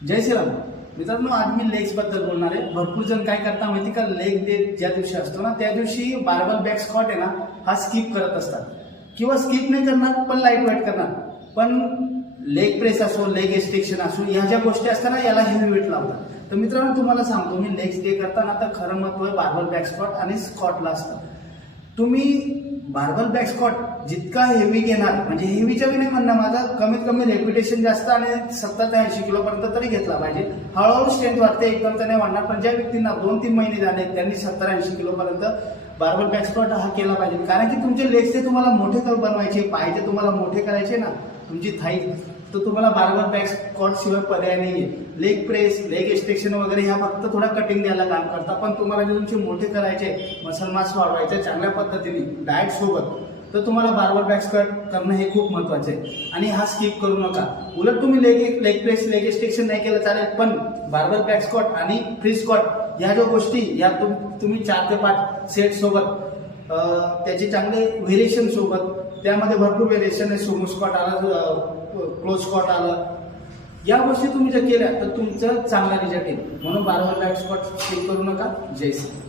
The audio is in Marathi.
जय श्रीराम मित्रांनो, आज मी लेग्स बद्दल बोलणार आहे. भरपूर जण काय करता माहिती का, लेग डे ज्या दिवशी असतो ना त्या दिवशी बार्बल बॅक स्क्वॉट आहे ना हा स्किप करत असतात किंवा स्किप नाही करणार पण लाईट वेट करणार. पण लेग प्रेस असो, लेग एक्सटेन्शन असो, ह्या ज्या गोष्टी असतात ना याला हेवी वेट लावतात. तर मित्रांनो तुम्हाला सांगतो, मी लेग्स डे करताना तर खरं महत्व आहे बार्बल बॅक स्क्वॉट आणि स्क्वॉटला असतं. तुम्ही बार्बल बॅक स्क्वॉट जितका हेवी घेणार, म्हणजे हेवीच्या नाही म्हणणं माझं, कमीत कमी रेप्युटेशन जास्त आणि 70 ते 80 किलो पर्यंत तरी घेतला पाहिजे. हळूहळू स्ट्रेंथ वाढते, एकदम तर नाही वाढणार. पण ज्या व्यक्तींना 2-3 महिने झाले त्यांनी 70-80 किलो पर्यंत बार्बल बॅक स्क्वॉट हा केला पाहिजे. कारण की तुमचे लेग्सचे तुम्हाला मोठे बनवायचे, पायचे तुम्हाला मोठे करायचे ना, तुमची थाई, तर तुम्हाला बार्बल बॅक स्क्वॉट शिवाय पर्याय नाहीये. लेग प्रेस, लेग एक्सटेन्शन वगैरे ह्या फक्त थोडा कटिंग द्यायला काम करतात. पण तुम्हाला जे तुमचे मोठे करायचे, मसल मास वाढवायचे चांगल्या पद्धतीने डाएट सोबत, तर तुम्हाला बार्बल बॅक स्क्वॉट करणं हे खूप महत्वाचं आहे. आणि हा स्किप करू नका. उलट तुम्ही लेग प्रेस, लेग एक्सटेन्शन नाही केलं चालेल, पण बार्बल बॅक स्क्वॉट आणि फ्री स्क्वॉट ह्या ज्या गोष्टी या तुम्ही 4 ते 5 सेट सोबत त्याचे चांगले व्हेरिएशन सोबत, त्यामध्ये भरपूर व्हेरिएशन आहे. सुमो स्क्वॉट आला, क्लोज स्क्वॉट आलं, या गोष्टी तुम्ही जर केल्या तर तुमचं चांगला रिझल्ट येईल. म्हणून बार्बल बॅक स्क्वॉट स्किप करू नका. जय श्री.